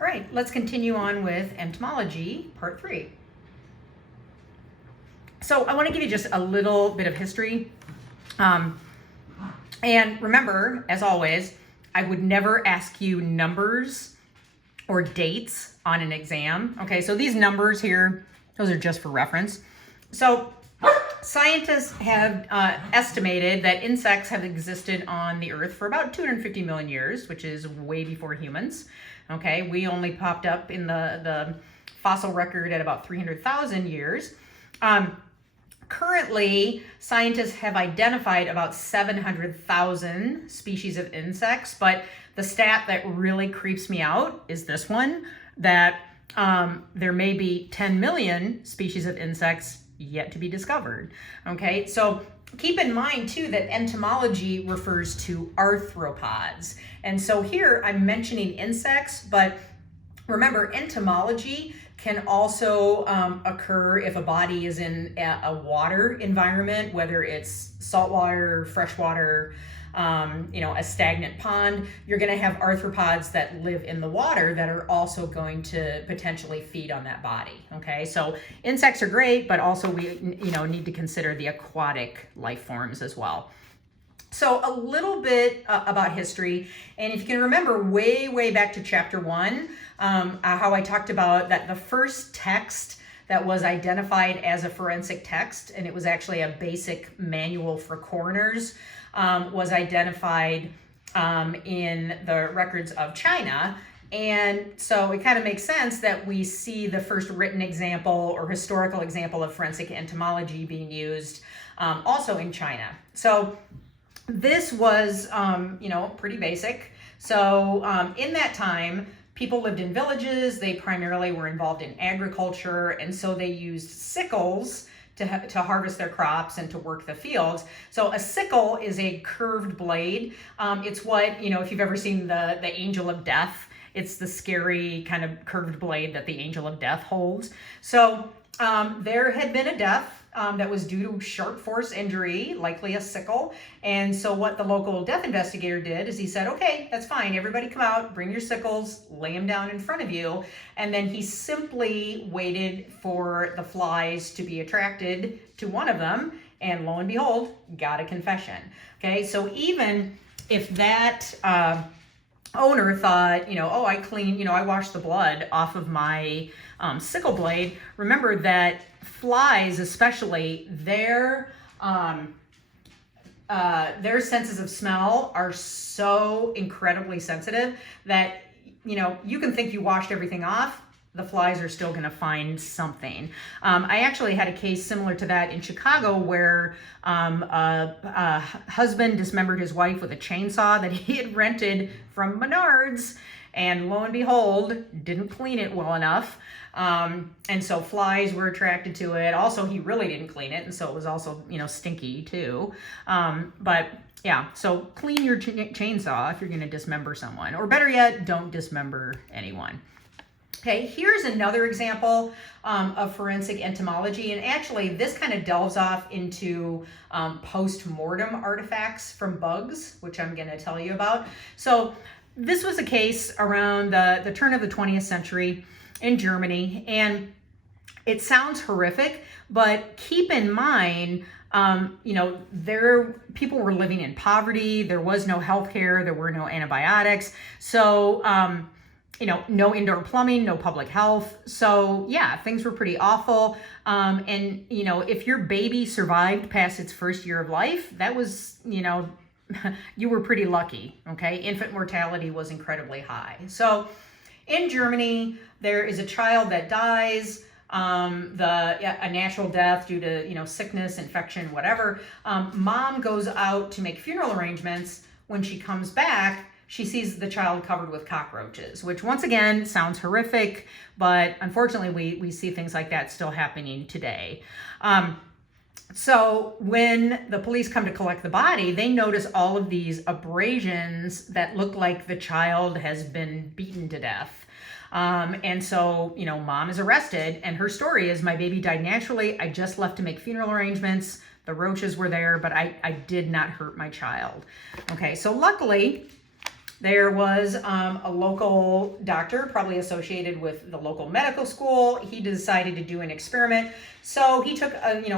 All right, let's continue on with entomology, part 3. So I want to give you just a little bit of history. And remember, as always, I would never ask you numbers or dates on an exam. Okay, so these numbers here, those are just for reference. So scientists have estimated that insects have existed on the Earth for about 250 million years, which is way before humans. Okay, we only popped up in the fossil record at about 300,000 years. Currently, scientists have identified about 700,000 species of insects, but the stat that really creeps me out is this one, that there may be 10 million species of insects yet to be discovered. Okay, so keep in mind too that entomology refers to arthropods. And so here I'm mentioning insects, but remember, entomology can also occur if a body is in a water environment, whether it's saltwater, freshwater, a stagnant pond. You're going to have arthropods that live in the water that are also going to potentially feed on that body. Okay, so insects are great, but also we need to consider the aquatic life forms as well. So a little bit about history, and if you can remember way back to chapter 1, how I talked about that the first text that was identified as a forensic text, and it was actually a basic manual for coroners, was identified in the records of China. And so it kind of makes sense that we see the first written example or historical example of forensic entomology being used also in China. So this was, pretty basic. So in that time, people lived in villages. They primarily were involved in agriculture, and so they used sickles to harvest their crops and to work the fields. So a sickle is a curved blade. It's what, if you've ever seen the Angel of Death, it's the scary kind of curved blade that the Angel of Death holds. So there had been a death that was due to sharp force injury, likely a sickle. And so what the local death investigator did is he said, okay, that's fine. Everybody come out, bring your sickles, lay them down in front of you. And then he simply waited for the flies to be attracted to one of them. And lo and behold, got a confession. Okay, so even if that owner thought, I washed the blood off of my sickle blade, remember that flies, especially, their senses of smell are so incredibly sensitive that, you can think you washed everything off, the flies are still going to find something. I actually had a case similar to that in Chicago where a husband dismembered his wife with a chainsaw that he had rented from Menards, and lo and behold, didn't clean it well enough. And so flies were attracted to it. Also, he really didn't clean it, and so it was also, stinky too. But yeah, so clean your chainsaw if you're going to dismember someone, or better yet, don't dismember anyone. Okay, here's another example of forensic entomology, and actually this kind of delves off into post-mortem artifacts from bugs, which I'm going to tell you about. So this was a case around the turn of the 20th century in Germany, and it sounds horrific, but keep in mind, people were living in poverty. There was no healthcare. There were no antibiotics. So, no indoor plumbing, no public health. So yeah, things were pretty awful. And if your baby survived past its first year of life, that was, you were pretty lucky. Okay. Infant mortality was incredibly high. So in Germany, there is a child that dies, a natural death due to, sickness, infection, whatever. Mom goes out to make funeral arrangements. When she comes back, she sees the child covered with cockroaches, which once again sounds horrific, but unfortunately we see things like that still happening today. So when the police come to collect the body, they notice all of these abrasions that look like the child has been beaten to death. And so, mom is arrested, and her story is, my baby died naturally. I just left to make funeral arrangements. The roaches were there, but I did not hurt my child. Okay, so luckily, there was a local doctor, probably associated with the local medical school. He decided to do an experiment. So he took,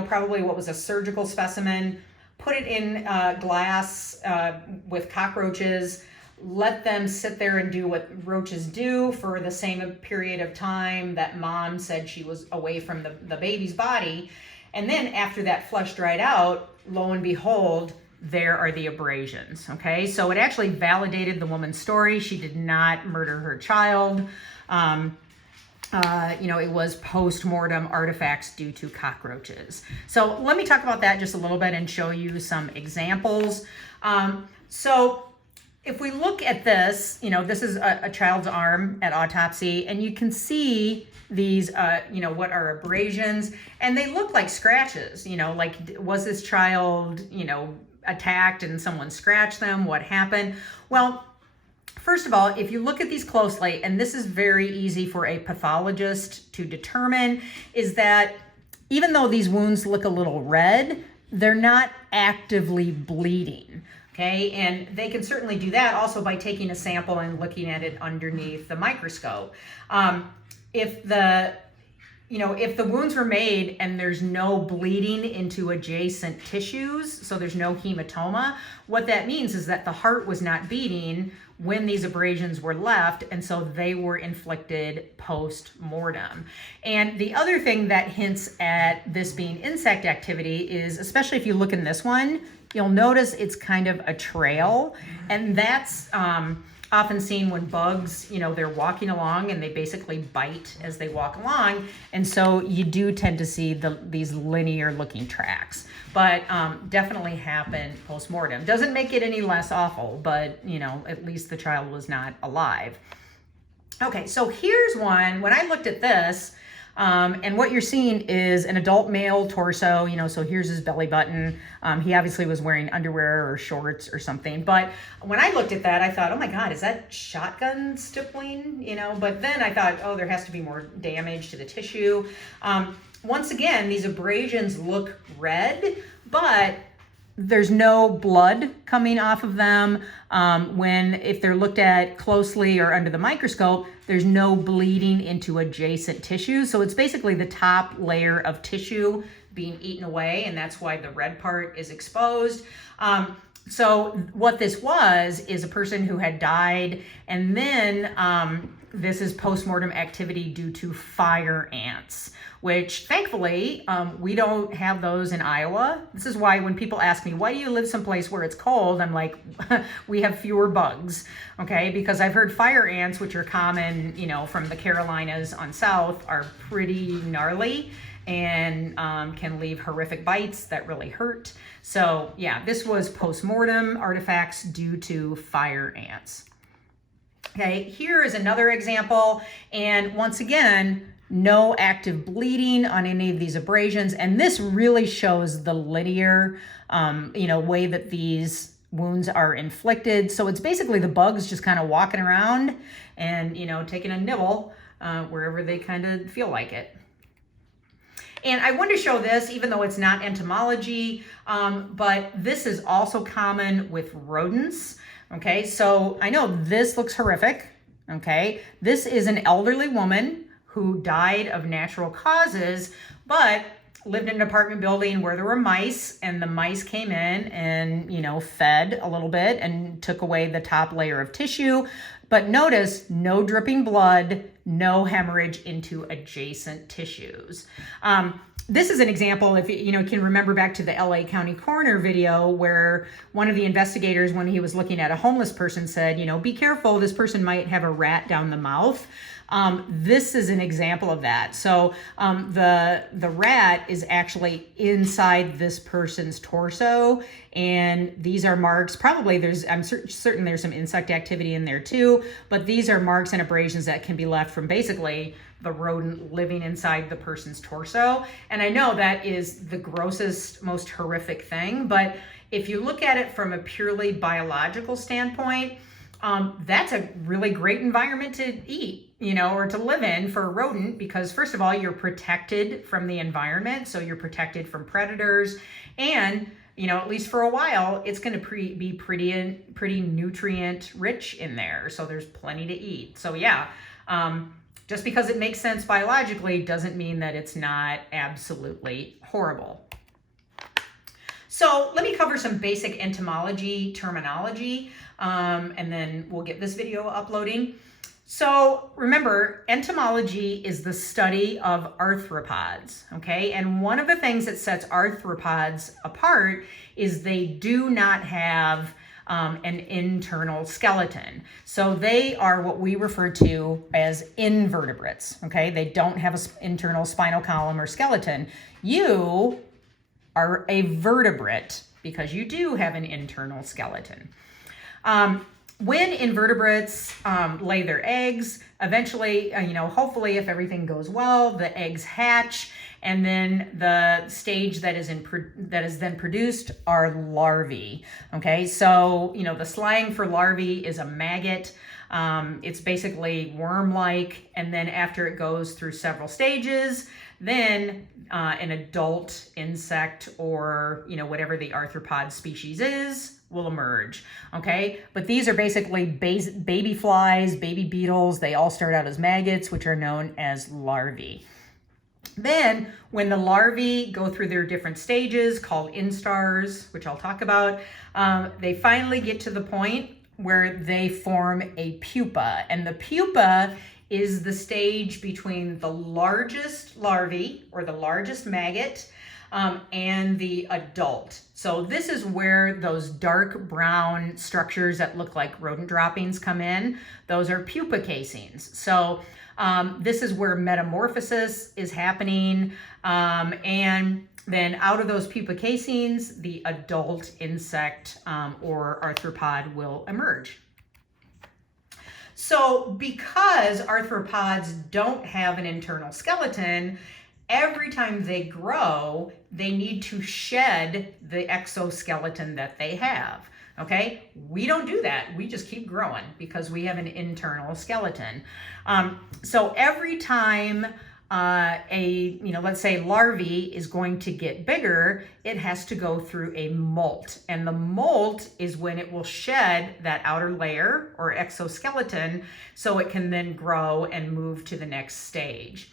probably what was a surgical specimen, put it in glass with cockroaches, let them sit there and do what roaches do for the same period of time that mom said she was away from the baby's body. And then after that flesh dried out, lo and behold, there are the abrasions, okay? So it actually validated the woman's story. She did not murder her child. It was post-mortem artifacts due to cockroaches. So let me talk about that just a little bit and show you some examples. So if we look at this, this is a child's arm at autopsy, and you can see these, what are abrasions, and they look like scratches, like was this child, attacked and someone scratched them? What happened? Well, first of all, if you look at these closely, and this is very easy for a pathologist to determine, is that even though these wounds look a little red, they're not actively bleeding. Okay, and they can certainly do that also by taking a sample and looking at it underneath the microscope. If the wounds were made and there's no bleeding into adjacent tissues, so there's no hematoma, what that means is that the heart was not beating when these abrasions were left, and so they were inflicted post-mortem. And the other thing that hints at this being insect activity is, especially if you look in this one, you'll notice it's kind of a trail, and that's often seen when bugs, they're walking along and they basically bite as they walk along. And so you do tend to see these linear looking tracks, but definitely happen post-mortem. Doesn't make it any less awful, but at least the child was not alive. Okay, so here's one. When I looked at this, and what you're seeing is an adult male torso, so here's his belly button. He obviously was wearing underwear or shorts or something. But when I looked at that, I thought, oh my God, is that shotgun stippling? But then I thought, oh, there has to be more damage to the tissue. Once again, these abrasions look red, but there's no blood coming off of them. If they're looked at closely or under the microscope, there's no bleeding into adjacent tissue. So it's basically the top layer of tissue being eaten away, and that's why the red part is exposed. So what this was is a person who had died, and then this is postmortem activity due to fire ants, which thankfully we don't have those in Iowa. This is why when people ask me, why do you live someplace where it's cold? I'm like, we have fewer bugs, okay? Because I've heard fire ants, which are common, from the Carolinas on south, are pretty gnarly and can leave horrific bites that really hurt. So yeah, this was post-mortem artifacts due to fire ants. Okay, here is another example. And once again, no active bleeding on any of these abrasions. And this really shows the linear, way that these wounds are inflicted. So it's basically the bugs just kind of walking around and, taking a nibble wherever they kind of feel like it. And I want to show this, even though it's not entomology, but this is also common with rodents. Okay, so I know this looks horrific. Okay, this is an elderly woman who died of natural causes, but lived in an apartment building where there were mice, and the mice came in and, fed a little bit and took away the top layer of tissue. But notice no dripping blood, no hemorrhage into adjacent tissues. This is an example, if you can remember back to the LA County Coroner video, where one of the investigators, when he was looking at a homeless person, said, be careful, this person might have a rat down the mouth. This is an example of that. So the rat is actually inside this person's torso, and these are marks. Probably I'm certain there's some insect activity in there too, but these are marks and abrasions that can be left from basically the rodent living inside the person's torso. And I know that is the grossest, most horrific thing, but if you look at it from a purely biological standpoint, that's a really great environment to eat, or to live in for a rodent, because first of all, you're protected from the environment. So you're protected from predators, and at least for a while, it's going to be pretty nutrient rich in there. So there's plenty to eat. So yeah, just because it makes sense biologically doesn't mean that it's not absolutely horrible. So let me cover some basic entomology terminology, and then we'll get this video uploading. So remember, entomology is the study of arthropods, okay? And one of the things that sets arthropods apart is they do not have an internal skeleton. So they are what we refer to as invertebrates, okay? They don't have an internal spinal column or skeleton. You are a vertebrate because you do have an internal skeleton. When invertebrates lay their eggs, eventually, hopefully if everything goes well, the eggs hatch, and then the stage that is then produced are larvae. Okay, so the slang for larvae is a maggot. It's basically worm-like, and then after it goes through several stages, then an adult insect or whatever the arthropod species is will emerge. Okay, but these are basically baby flies, baby beetles. They all start out as maggots, which are known as larvae. Then when the larvae go through their different stages called instars, which I'll talk about, they finally get to the point where they form a pupa. And the pupa is the stage between the largest larvae or the largest maggot and the adult. So this is where those dark brown structures that look like rodent droppings come in. Those are pupa casings. So this is where metamorphosis is happening. And then out of those pupa casings, the adult insect or arthropod will emerge. So because arthropods don't have an internal skeleton, every time they grow, they need to shed the exoskeleton that they have. Okay, we don't do that. We just keep growing because we have an internal skeleton. So every time let's say larvae is going to get bigger, it has to go through a molt. And the molt is when it will shed that outer layer or exoskeleton so it can then grow and move to the next stage.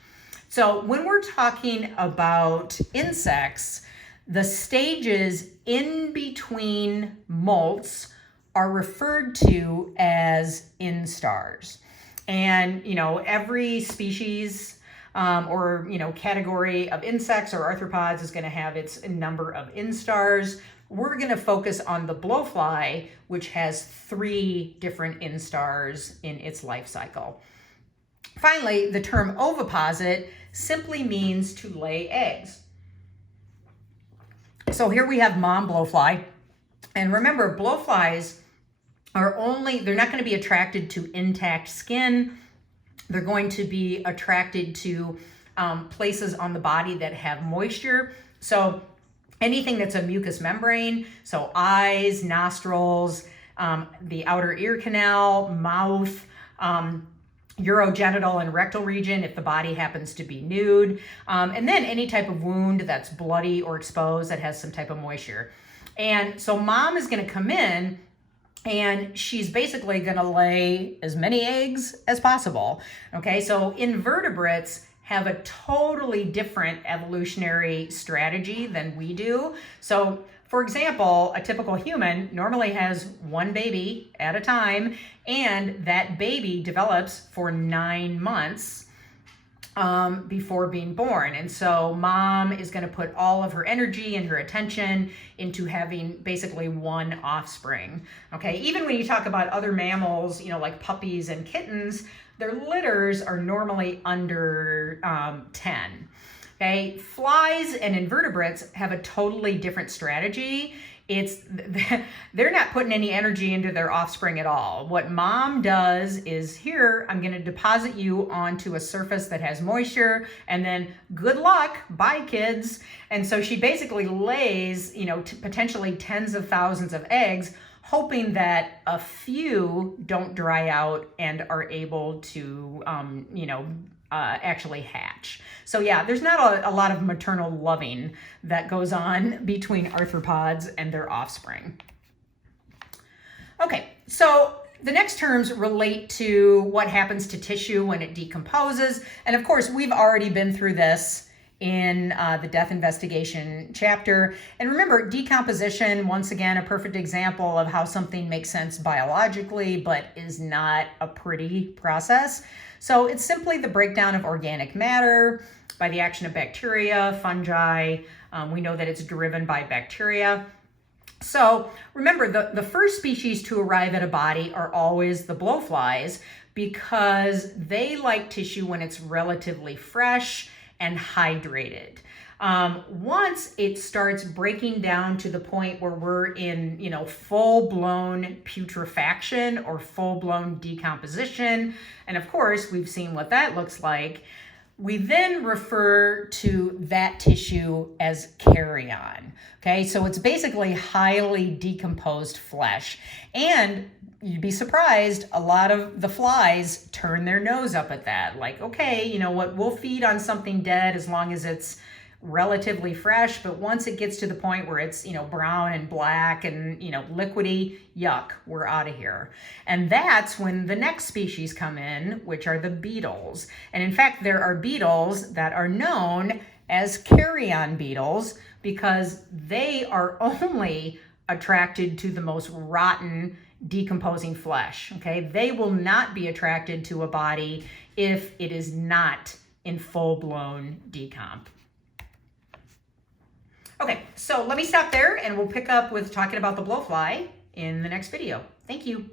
So when we're talking about insects, the stages in between molts are referred to as instars. And, every species or category of insects or arthropods is going to have its number of instars. We're going to focus on the blowfly, which has 3 different instars in its life cycle. Finally, the term oviposit simply means to lay eggs. So here we have mom blowfly. And remember, blowflies they're not going to be attracted to intact skin. They're going to be attracted to places on the body that have moisture. So anything that's a mucous membrane, so eyes, nostrils, the outer ear canal, mouth, urogenital and rectal region if the body happens to be nude, and then any type of wound that's bloody or exposed that has some type of moisture. And so mom is going to come in and she's basically going to lay as many eggs as possible. Okay, so invertebrates have a totally different evolutionary strategy than we do. So for example, a typical human normally has 1 baby at a time, and that baby develops for 9 months before being born. And so mom is going to put all of her energy and her attention into having basically 1 offspring. Okay, even when you talk about other mammals, like puppies and kittens, their litters are normally under 10. Okay, flies and invertebrates have a totally different strategy. They're not putting any energy into their offspring at all. What mom does is, here, I'm going to deposit you onto a surface that has moisture, and then good luck, bye kids. And so she basically lays, potentially tens of thousands of eggs hoping that a few don't dry out and are able to, actually hatch. So yeah, there's not a lot of maternal loving that goes on between arthropods and their offspring. Okay, so the next terms relate to what happens to tissue when it decomposes. And of course, we've already been through this in the death investigation chapter. And remember, decomposition, once again, a perfect example of how something makes sense biologically, but is not a pretty process. So it's simply the breakdown of organic matter by the action of bacteria, fungi. We know that it's driven by bacteria. So remember, the first species to arrive at a body are always the blowflies, because they like tissue when it's relatively fresh and hydrated. Once it starts breaking down to the point where we're in, full-blown putrefaction or full-blown decomposition, and of course, we've seen what that looks like, we then refer to that tissue as carrion. Okay, so it's basically highly decomposed flesh. And you'd be surprised, a lot of the flies turn their nose up at that. Like, okay, you know what, we'll feed on something dead as long as it's relatively fresh, but once it gets to the point where it's, brown and black and, liquidy, yuck, we're out of here. And that's when the next species come in, which are the beetles. And in fact, there are beetles that are known as carrion beetles because they are only attracted to the most rotten, decomposing flesh, okay? They will not be attracted to a body if it is not in full-blown decomp. Okay, so let me stop there and we'll pick up with talking about the blowfly in the next video. Thank you.